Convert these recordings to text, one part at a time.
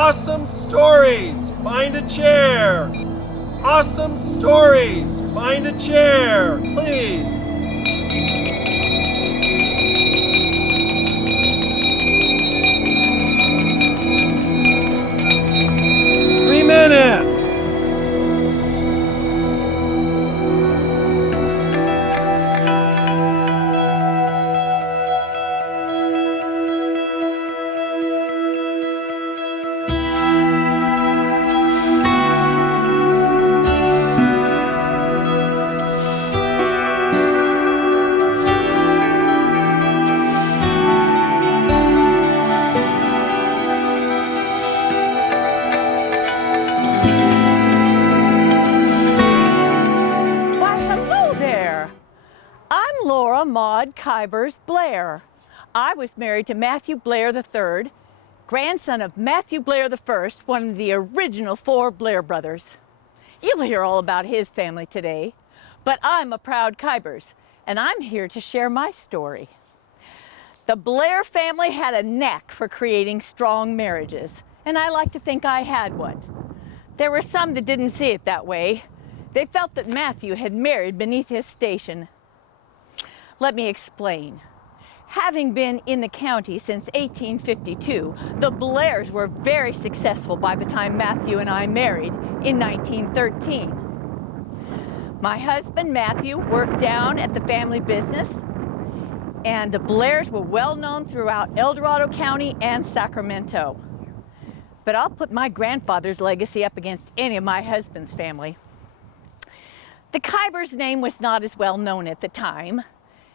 Awesome stories, find a chair. Awesome stories, find a chair, please. Three minutes. Lora Kyburz Blair. I was married to Matthew Blair III, grandson of Matthew Blair I, one of the original 4 Blair brothers. You'll hear all about his family today, but I'm a proud Kyburz, and I'm here to share my story. The Blair family had a knack for creating strong marriages, and I like to think I had one. There were some that didn't see it that way. They felt that Matthew had married beneath his station. Let me explain. Having been in the county since 1852, the Blairs were very successful by the time Matthew and I married in 1913. My husband, Matthew, worked down at the family business, and the Blairs were well known throughout El Dorado County and Sacramento. But I'll put my grandfather's legacy up against any of my husband's family. The Kyburz name was not as well known at the time.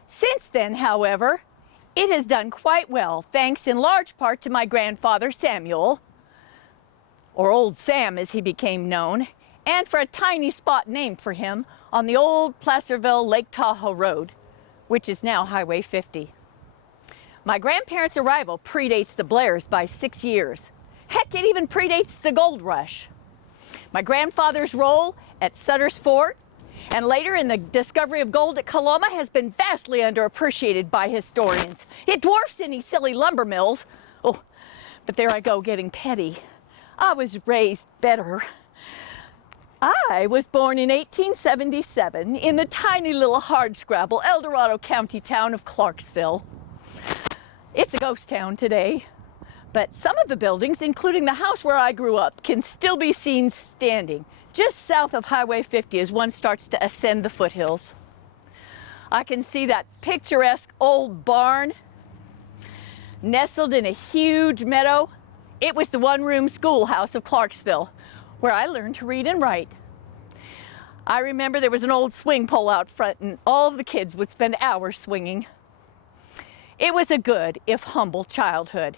Since then, however, it has done quite well, thanks in large part to my grandfather Samuel, or Old Sam as he became known, and for a tiny spot named for him on the old Placerville Lake Tahoe Road, which is now Highway 50. My grandparents' arrival predates the Blairs by 6 years. Heck, it even predates the gold rush. My grandfather's role at Sutter's Fort and later in the discovery of gold at Coloma has been vastly underappreciated by historians. It dwarfs any silly lumber mills. Oh, but there I go getting petty. I was raised better. I was born in 1877 in the tiny little hardscrabble El Dorado County town of Clarksville. It's a ghost town today, but some of the buildings, including the house where I grew up, can still be seen standing just south of Highway 50 as one starts to ascend the foothills. I can see that picturesque old barn nestled in a huge meadow. It was the one-room schoolhouse of Clarksville, where I learned to read and write. I remember there was an old swing pole out front, and all of the kids would spend hours swinging. It was a good, if humble, childhood.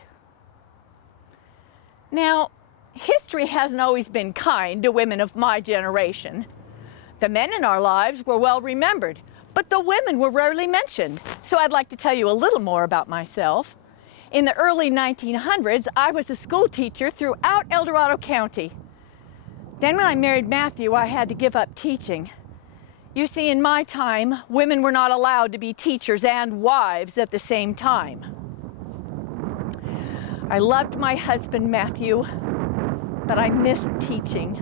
Now, history hasn't always been kind to women of my generation. The men in our lives were well remembered, but the women were rarely mentioned. So I'd like to tell you a little more about myself. In the early 1900s, I was a school teacher throughout El Dorado County. Then when I married Matthew, I had to give up teaching. You see, in my time, women were not allowed to be teachers and wives at the same time. I loved my husband, Matthew, but I missed teaching.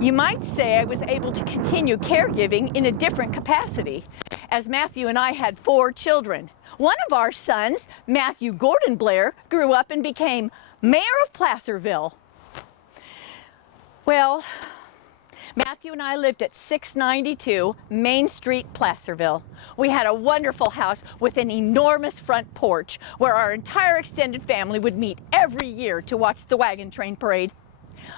You might say I was able to continue caregiving in a different capacity, as Matthew and I had 4 children. One of our sons, Matthew Gordon Blair, grew up and became mayor of Placerville. Well, Matthew and I lived at 692 Main Street, Placerville. We had a wonderful house with an enormous front porch where our entire extended family would meet every year to watch the wagon train parade.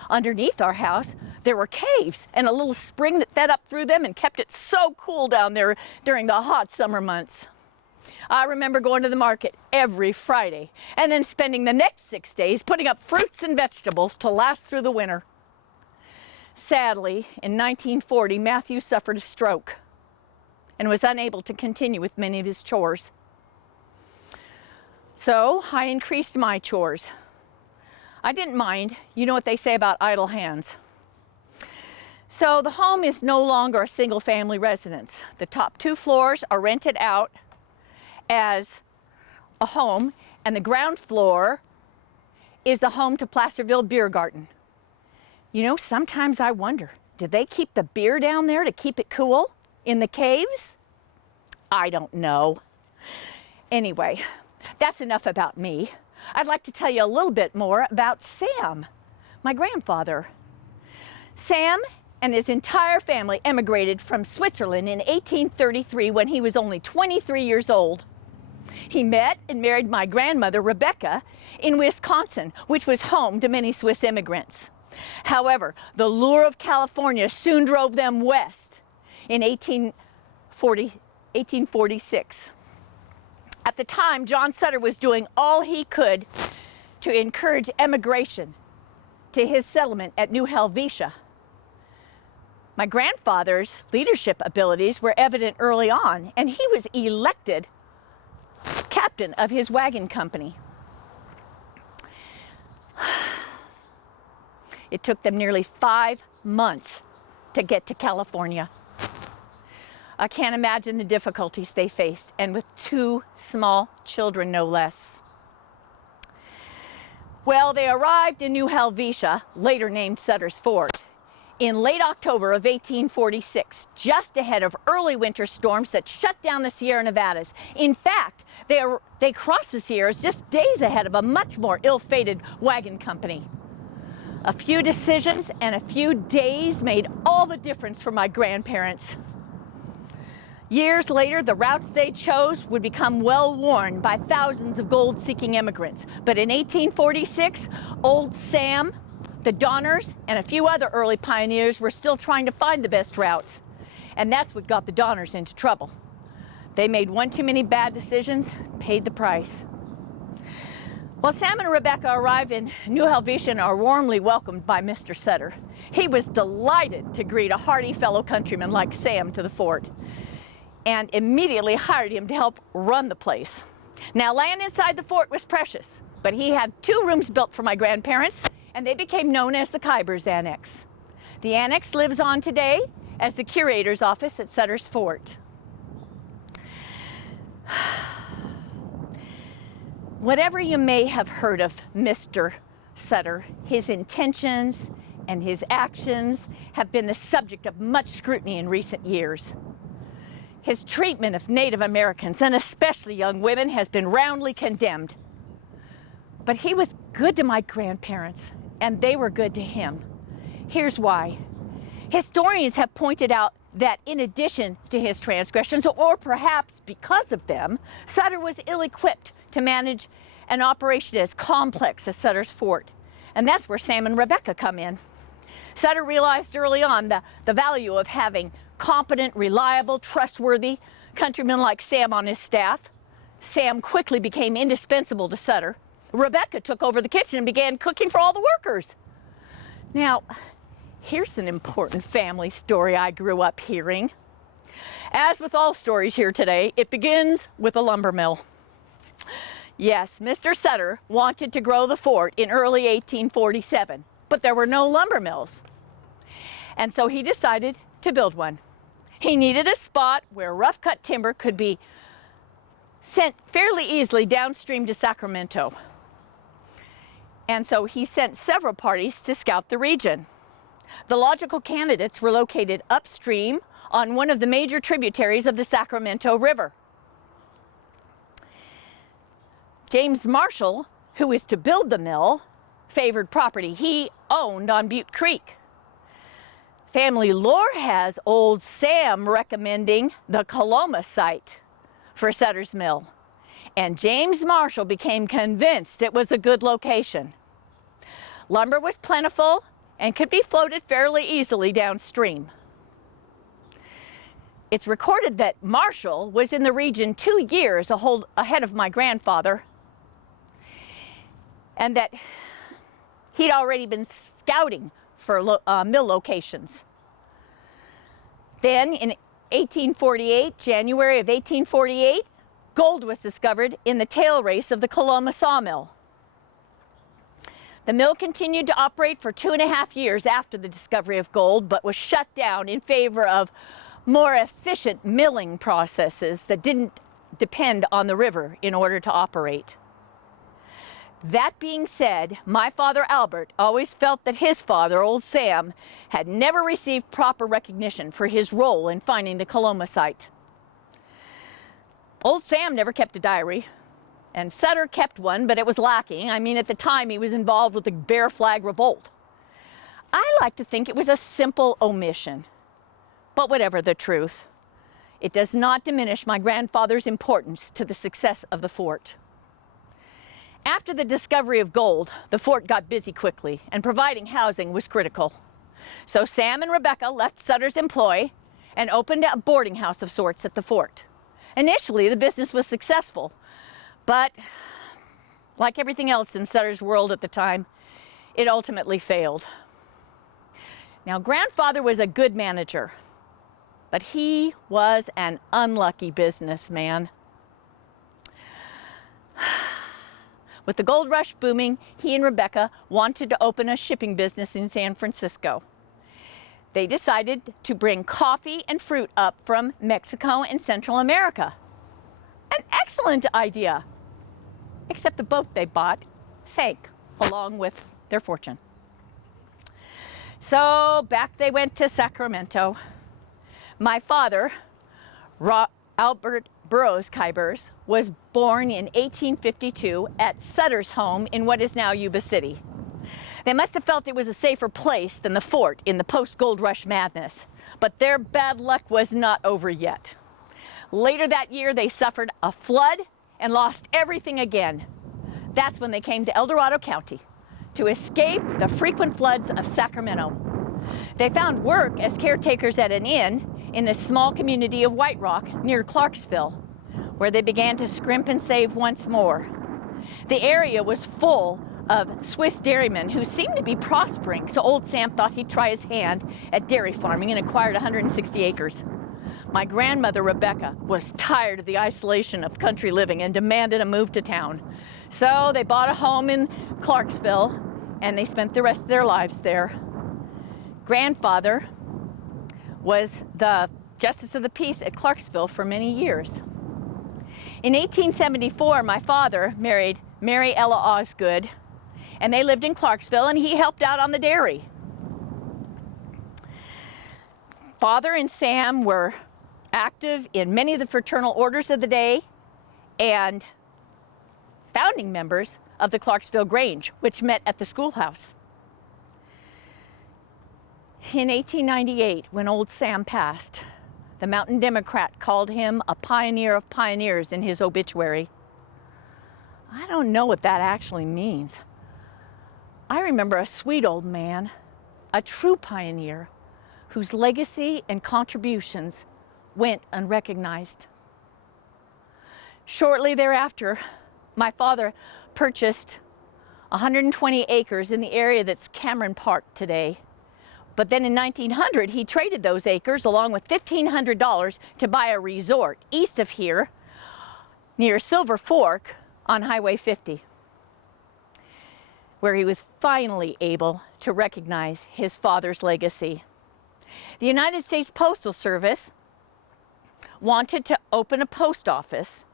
Underneath our house, there were caves and a little spring that fed up through them and kept it so cool down there during the hot summer months. I remember going to the market every Friday and then spending the next 6 days putting up fruits and vegetables to last through the winter. Sadly, in 1940, Matthew suffered a stroke and was unable to continue with many of his chores. So I increased my chores. I didn't mind. You know what they say about idle hands. So the home is no longer a single-family residence. The top 2 floors are rented out as a home, and the ground floor is the home to Placerville Beer Garden. You know, sometimes I wonder, do they keep the beer down there to keep it cool in the caves? I don't know. Anyway, that's enough about me. I'd like to tell you a little bit more about Sam, my grandfather. Sam and his entire family emigrated from Switzerland in 1833 when he was only 23 years old. He met and married my grandmother, Rebecca, in Wisconsin, which was home to many Swiss immigrants. However, the lure of California soon drove them west in 1846. At the time, John Sutter was doing all he could to encourage emigration to his settlement at New Helvetia. My grandfather's leadership abilities were evident early on, and he was elected captain of his wagon company. It took them nearly 5 months to get to California. I can't imagine the difficulties they faced, and with 2 small children, no less. Well, they arrived in New Helvetia, later named Sutter's Fort, in late October of 1846, just ahead of early winter storms that shut down the Sierra Nevadas. In fact, they crossed the Sierras just days ahead of a much more ill-fated wagon company. A few decisions and a few days made all the difference for my grandparents. Years later, the routes they chose would become well-worn by thousands of gold-seeking immigrants. But in 1846, old Sam, the Donners, and a few other early pioneers were still trying to find the best routes. And that's what got the Donners into trouble. They made one too many bad decisions, paid the price. Well, Sam and Rebecca arrive in New Helvetia and are warmly welcomed by Mr. Sutter. He was delighted to greet a hardy fellow countryman like Sam to the fort, and immediately hired him to help run the place. Now, land inside the fort was precious, but he had 2 rooms built for my grandparents, and they became known as the Kyburz Annex. The annex lives on today as the curator's office at Sutter's Fort. Whatever you may have heard of Mr. Sutter, his intentions and his actions have been the subject of much scrutiny in recent years. His treatment of Native Americans, and especially young women, has been roundly condemned. But he was good to my grandparents, and they were good to him. Here's why. Historians have pointed out that in addition to his transgressions, or perhaps because of them, Sutter was ill-equipped to manage an operation as complex as Sutter's Fort. And that's where Sam and Rebecca come in. Sutter realized early on the value of having competent, reliable, trustworthy countrymen like Sam on his staff. Sam quickly became indispensable to Sutter. Rebecca took over the kitchen and began cooking for all the workers. Now, here's an important family story I grew up hearing. As with all stories here today, it begins with a lumber mill. Yes, Mr. Sutter wanted to grow the fort in early 1847, but there were no lumber mills. And so he decided to build one. He needed a spot where rough-cut timber could be sent fairly easily downstream to Sacramento. And so he sent several parties to scout the region. The logical candidates were located upstream on one of the major tributaries of the Sacramento River. James Marshall, who was to build the mill, favored property he owned on Butte Creek. Family lore has old Sam recommending the Coloma site for Sutter's Mill, and James Marshall became convinced it was a good location. Lumber was plentiful and could be floated fairly easily downstream. It's recorded that Marshall was in the region 2 years ahead of my grandfather, and that he'd already been scouting for mill locations. Then in 1848, January of 1848, gold was discovered in the tail race of the Coloma sawmill. The mill continued to operate for 2.5 years after the discovery of gold, but was shut down in favor of more efficient milling processes that didn't depend on the river in order to operate. That being said, my father Albert always felt that his father, old Sam, had never received proper recognition for his role in finding the Coloma site. Old Sam never kept a diary, and Sutter kept one, but it was lacking. I mean, at the time he was involved with the Bear Flag Revolt. I like to think it was a simple omission, but whatever the truth, it does not diminish my grandfather's importance to the success of the fort. After the discovery of gold, the fort got busy quickly, and providing housing was critical. So Sam and Rebecca left Sutter's employ and opened a boarding house of sorts at the fort. Initially, the business was successful, but like everything else in Sutter's world at the time, it ultimately failed. Now, grandfather was a good manager, but he was an unlucky businessman. With the gold rush booming, he and Rebecca wanted to open a shipping business in San Francisco. They decided to bring coffee and fruit up from Mexico and Central America. An excellent idea, except the boat they bought sank along with their fortune. So back they went to Sacramento. My father, Albert Burroughs Kyburz, was born in 1852 at Sutter's home in what is now Yuba City. They must have felt it was a safer place than the fort in the post-gold rush madness, but their bad luck was not over yet. Later that year, they suffered a flood and lost everything again. That's when they came to El Dorado County to escape the frequent floods of Sacramento. They found work as caretakers at an inn in the small community of White Rock near Clarksville, where they began to scrimp and save once more. The area was full of Swiss dairymen who seemed to be prospering, so old Sam thought he'd try his hand at dairy farming and acquired 160 acres. My grandmother, Rebecca, was tired of the isolation of country living and demanded a move to town. So they bought a home in Clarksville, and they spent the rest of their lives there. Grandfather was the Justice of the Peace at Clarksville for many years. In 1874, my father married Mary Ella Osgood, and they lived in Clarksville, and he helped out on the dairy. Father and Sam were active in many of the fraternal orders of the day and founding members of the Clarksville Grange, which met at the schoolhouse. In 1898, when old Sam passed, the Mountain Democrat called him a pioneer of pioneers in his obituary. I don't know what that actually means. I remember a sweet old man, a true pioneer, whose legacy and contributions went unrecognized. Shortly thereafter, my father purchased 120 acres in the area that's Cameron Park today. But then in 1900, he traded those acres along with $1,500 to buy a resort east of here near Silver Fork on Highway 50, where he was finally able to recognize his father's legacy. The United States Postal Service wanted to open a post office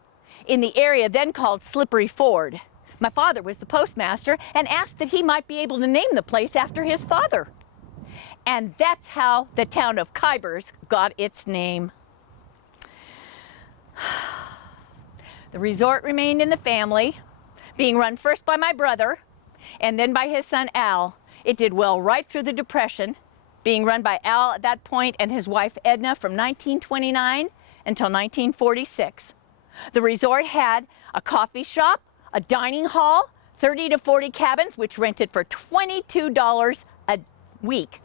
in the area then called Slippery Ford. My father was the postmaster and asked that he might be able to name the place after his father. And that's how the town of Kyburz got its name. The resort remained in the family, being run first by my brother and then by his son Al. It did well right through the Depression, being run by Al at that point and his wife Edna from 1929 until 1946. The resort had a coffee shop, a dining hall, 30 to 40 cabins, which rented for $22 a week,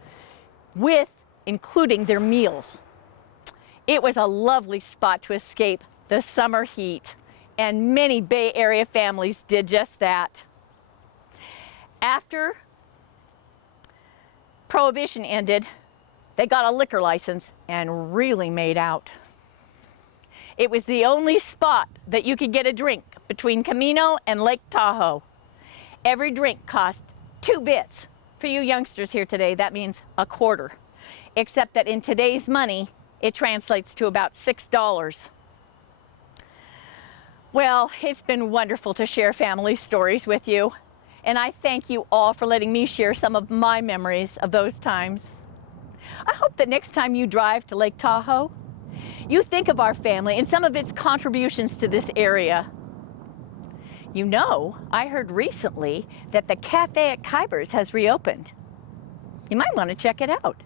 with including their meals. It was a lovely spot to escape the summer heat, and many Bay Area families did just that. After Prohibition ended, they got a liquor license and really made out. It was the only spot that you could get a drink between Camino and Lake Tahoe. Every drink cost 2 bits. For you youngsters here today, that means a quarter. Except that in today's money, it translates to about $6. Well, it's been wonderful to share family stories with you, and I thank you all for letting me share some of my memories of those times. I hope that next time you drive to Lake Tahoe, you think of our family and some of its contributions to this area. You know, I heard recently that the cafe at Kyburz has reopened. You might want to check it out.